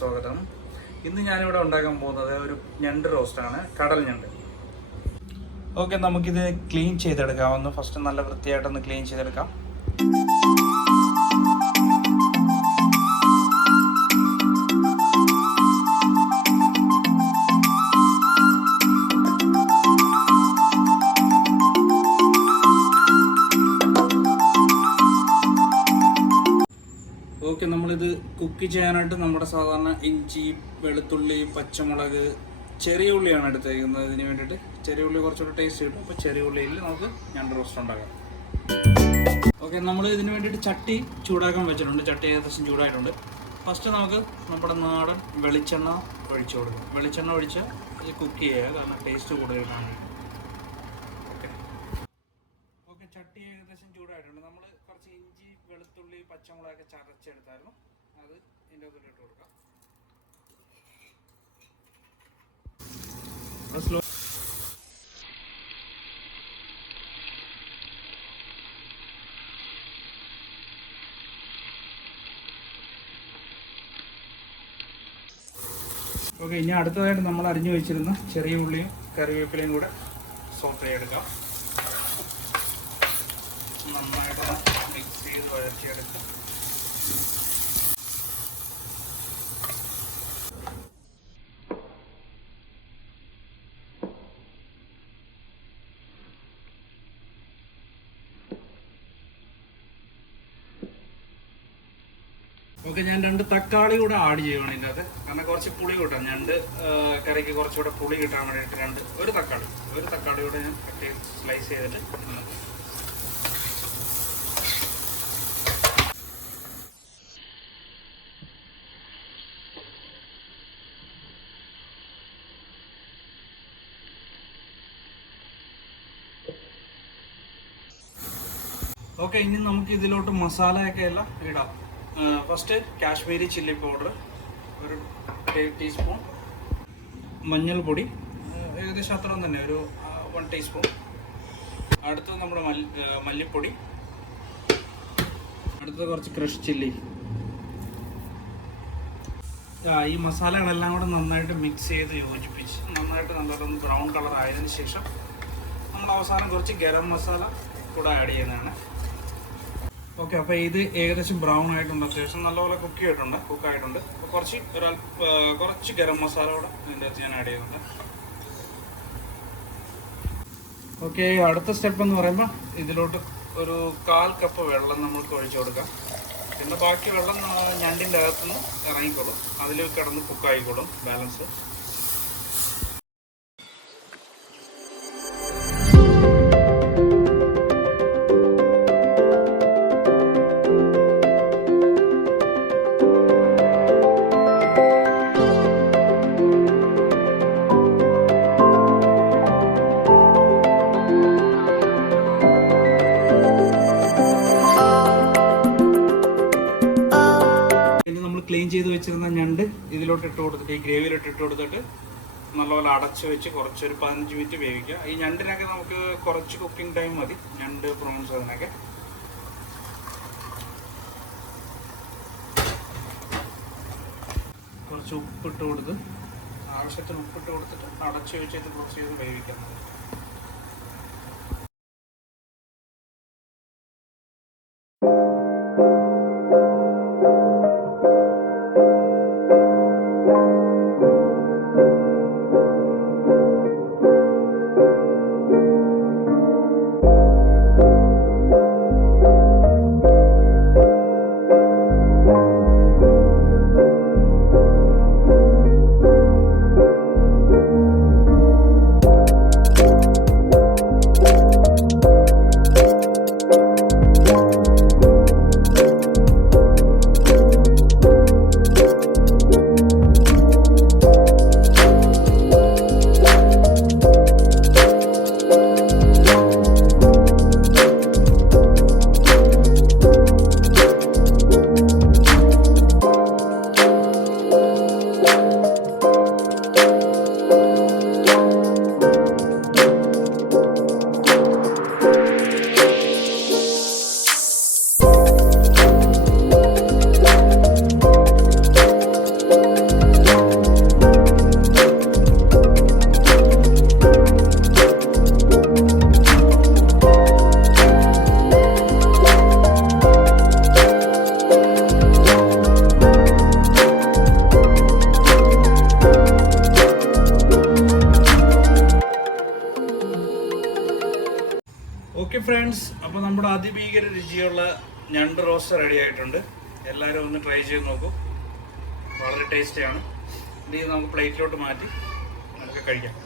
സ്വാഗതം. ഇന്ന് ഞാനിവിടെ ഉണ്ടാക്കാൻ പോകുന്നത് ഒരു ഞണ്ട് റോസ്റ്റാണ്, കടൽ ഞണ്ട്. ഓക്കെ, നമുക്കിത് ക്ലീൻ ചെയ്തെടുക്കാം. ഒന്ന് ഫസ്റ്റ് നല്ല വൃത്തിയായിട്ടൊന്ന് ക്ലീൻ ചെയ്തെടുക്കാം. ഓക്കെ, നമ്മളിത് കുക്ക് ചെയ്യാനായിട്ട് നമ്മുടെ സാധാരണ ഇഞ്ചി, വെളുത്തുള്ളി, പച്ചമുളക്, ചെറിയ ഉള്ളിയാണ് എടുത്തേക്കുന്നത്. ഇതിന് വേണ്ടിയിട്ട് ചെറിയ ഉള്ളി കുറച്ചുകൂടി ടേസ്റ്റ് കിട്ടും. അപ്പോൾ ചെറിയ ഉള്ളിയിൽ നമുക്ക് ഞണ്ട് റോസ്റ്റ് ഉണ്ടാക്കാം. ഓക്കെ, നമ്മൾ ഇതിന് വേണ്ടിയിട്ട് ചട്ടി ചൂടാക്കാൻ വെച്ചിട്ടുണ്ട്. ചട്ടി ഏകദേശം ചൂടായിട്ടുണ്ട്. ഫസ്റ്റ് നമുക്ക് നമ്മുടെ നാടൻ വെളിച്ചെണ്ണ ഒഴിച്ചു കൊടുക്കും. വെളിച്ചെണ്ണ ഒഴിച്ച് ഇത് കുക്ക് ചെയ്യുക, കാരണം ടേസ്റ്റ് കൂടുതൽ കാണും. ഓക്കെ, ചട്ടി ഏകദേശം ചൂടായിട്ടുണ്ട്. നമ്മൾ കുറച്ച് ഇഞ്ചി, വെളുത്തുള്ളി, പച്ചമുളകൊക്കെ ചതച്ചെടുത്തായിരുന്നു. അത് ഇതിൻ്റെ അകത്തോട്ട് ഇട്ട് കൊടുക്കാം. സ്ലോ ഓക്കെ, ഇനി അടുത്തതായിട്ട് നമ്മൾ അരിഞ്ഞു വെച്ചിരുന്ന ചെറിയ ഉള്ളിയും കറിവേപ്പിലയും കൂടെ സോട്ട് ചെയ്തെടുക്കാം. നന്നായിട്ട് മിക്സ് ചെയ്ത് വഴറ്റിയെടുക്കാം. ഓക്കെ, ഞാൻ 2 തക്കാളി കൂടെ ആഡ് ചെയ്യുകയാണ് ഇതിൻ്റെ അകത്ത്. കാരണം കുറച്ച് പുളി കൂട്ടാം, ഞണ്ട് കറിക്ക് കുറച്ചുകൂടെ പുളി കിട്ടാൻ വേണ്ടിയിട്ട് ഒരു തക്കാളി കൂടെ ഞാൻ കട്ട് ചെയ്ത് സ്ലൈസ് ചെയ്തിട്ട് ഓക്കെ, ഇനി നമുക്ക് ഇതിലോട്ട് മസാലയൊക്കെ എല്ലാം ഇടാം. ഫസ്റ്റ് കാശ്മീരി ചില്ലി പൗഡർ ഒരു ടീസ്പൂൺ, മഞ്ഞൾപ്പൊടി ഏകദേശം അത്ര തന്നെ ഒരു 1 ടീസ്പൂൺ. അടുത്തത് നമ്മുടെ മല്ലിപ്പൊടി. അടുത്തത് കുറച്ച് ക്രഷ് ചില്ലി. ഈ മസാലകളെല്ലാം കൂടെ നന്നായിട്ട് മിക്സ് ചെയ്ത് യോജിപ്പിച്ച് നന്നായിട്ടൊന്ന് ബ്രൗൺ കളർ ആയതിനു ശേഷം നമ്മൾ അവസാനം കുറച്ച് ഗരം മസാല കൂടെ ആഡ് ചെയ്യുന്നതാണ്. ഓക്കെ, അപ്പോൾ ഇത് ഏകദേശം ബ്രൗൺ ആയിട്ടുണ്ട്. അത്യാവശ്യം നല്ലപോലെ കുക്കായിട്ടുണ്ട്. അപ്പോൾ കുറച്ച് ഗരം മസാല കൂടെ ഇതിൻ്റെ അകത്ത് ഞാൻ ആഡ് ചെയ്യുന്നുണ്ട്. ഓക്കെ, അടുത്ത സ്റ്റെപ്പ് എന്ന് പറയുമ്പോൾ ഇതിലോട്ട് ഒരു 1/4 കപ്പ് വെള്ളം നമ്മൾക്ക് ഒഴിച്ചു കൊടുക്കാം. പിന്നെ ബാക്കി വെള്ളം ഞണ്ടിൻ്റെ അകത്തുനിന്ന് ഇറങ്ങിക്കോളും, അതിൽ കിടന്ന് കുക്കായിക്കോളും ബാലൻസ്. ക്ലീൻ ചെയ്ത് വെച്ചിരുന്ന ഞണ്ട് ഇതിലോട്ട് ഇട്ട് കൊടുത്തിട്ട്, ഈ ഗ്രേവിയിലോട്ട് ഇട്ട് കൊടുത്തിട്ട് നല്ലപോലെ അടച്ച് വെച്ച് കുറച്ചൊരു 15 മിനിറ്റ് വേവിക്കുക. ഈ ഞണ്ടിനൊക്കെ നമുക്ക് കുറച്ച് കുക്കിംഗ് ടൈം മതി, ഞണ്ട് പ്രോൺസ് അതിനൊക്കെ. കുറച്ച് ഉപ്പിട്ട് കൊടുത്ത്, ആവശ്യത്തിന് ഉപ്പിട്ട് കൊടുത്തിട്ട് അടച്ച് വെച്ചിട്ട് കുറച്ച് ചെയ്ത് വേവിക്കുന്നത്. ഓക്കെ ഫ്രണ്ട്സ്, അപ്പോൾ നമ്മുടെ അതിഭീകര രുചിയുള്ള ഞണ്ട് റോസ്റ്റ് റെഡി ആയിട്ടുണ്ട്. എല്ലാവരും ഒന്ന് ട്രൈ ചെയ്ത് നോക്കൂ, വളരെ ടേസ്റ്റിയാണ്. ഇത് നമുക്ക് പ്ലേറ്റിലോട്ട് മാറ്റി നമുക്ക് കഴിക്കാം.